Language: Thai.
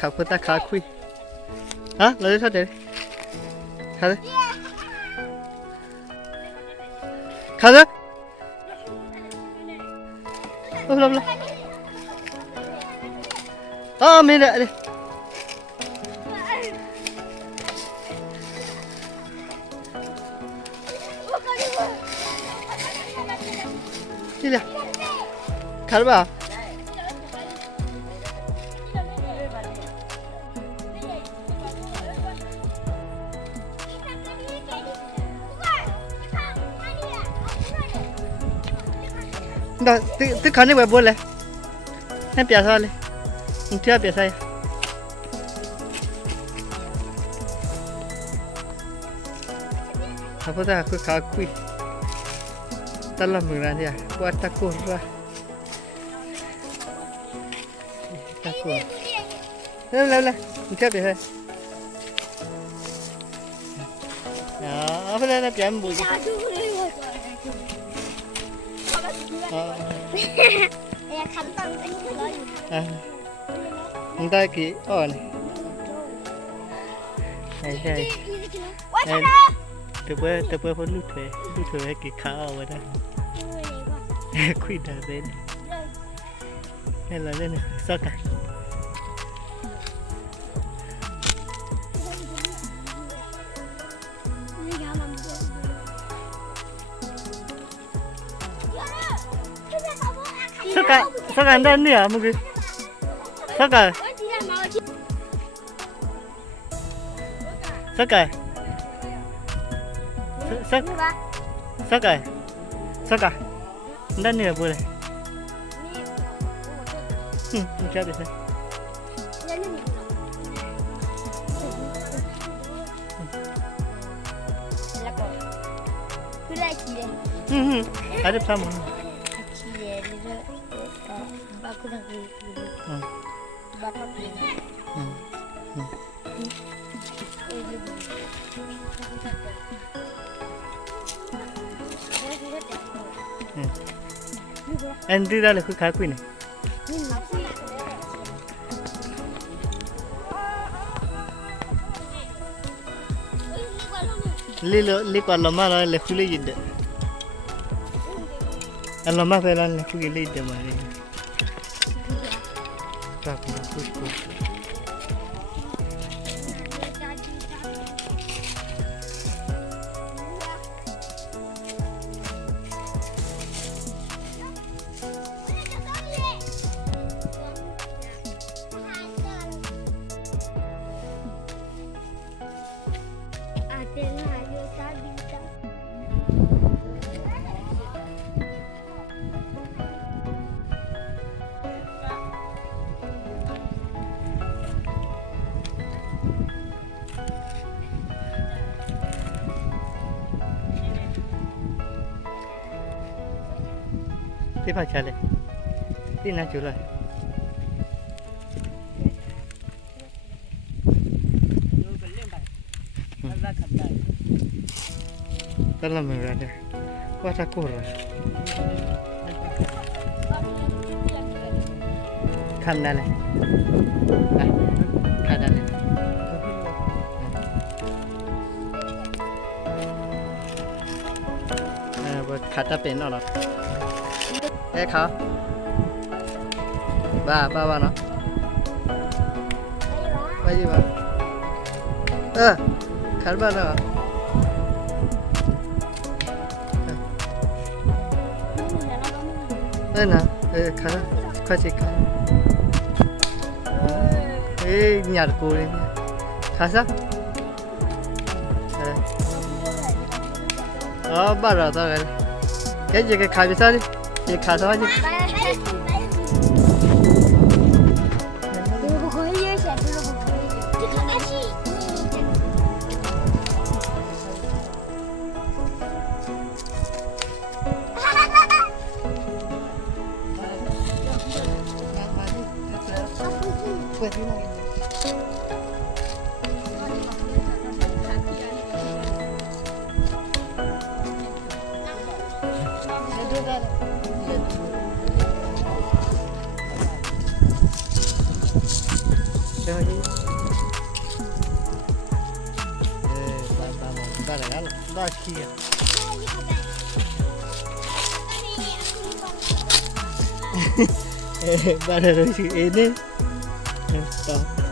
ขับคนตาขาคุยฮะเราจะทำเดี๋ยวขาเลยขาเลยโอ้ลำอ๋อไม่ได้เลยนี่เลยขาหรือเปล่าตึกขันนี่แบบบนเลยให้เปียกซะเลยมึงเที่ยวเปียกใส่ข้าพเจ้าคือขาคุยตลอดมือนั่นเนี่ยว่าตะโกนว่าตะโกนเร็วมึงเที่ยวเปียกใส่เอาไปเลยนะเปียกมึงบุยขั้นตอนเป็นร้อยมึงได้กี่อ่อนใช่ตัวเพื่อพอลูกเธอให้กี่ข้าวไว้ได้คุยได้เป็นให้เราเล่นสักกันสักกันได้เนี่ยมึงคือสักกันได้เนี่ยบุเลยมึงจะไปใส่ada sama. Aku dah dulu. Bapak Andri dah lekuk kaku ni. Li kwa lama la lekuk le jida. Lama pela lekuk le jida mari. Tak lekuk. Tí phải chạy lên, tí nào chịu rồi. Đó là mình ra đây, quá ta cố rồi. Khăn đây này, khăn đây này. Khát ta bên đó rồi. Ê khá ba nó ba gì ba khá ba nó nè khá khá chị khá nhạt cô đi khá sao ba rồi tao cái gì cái khai bị sao đi ये खाता है जी देखो कोई ये शैम्पू लोग दिखाएगी Hadi. Dale, dale. Da aquí ya. Para lo siguiente. Esto.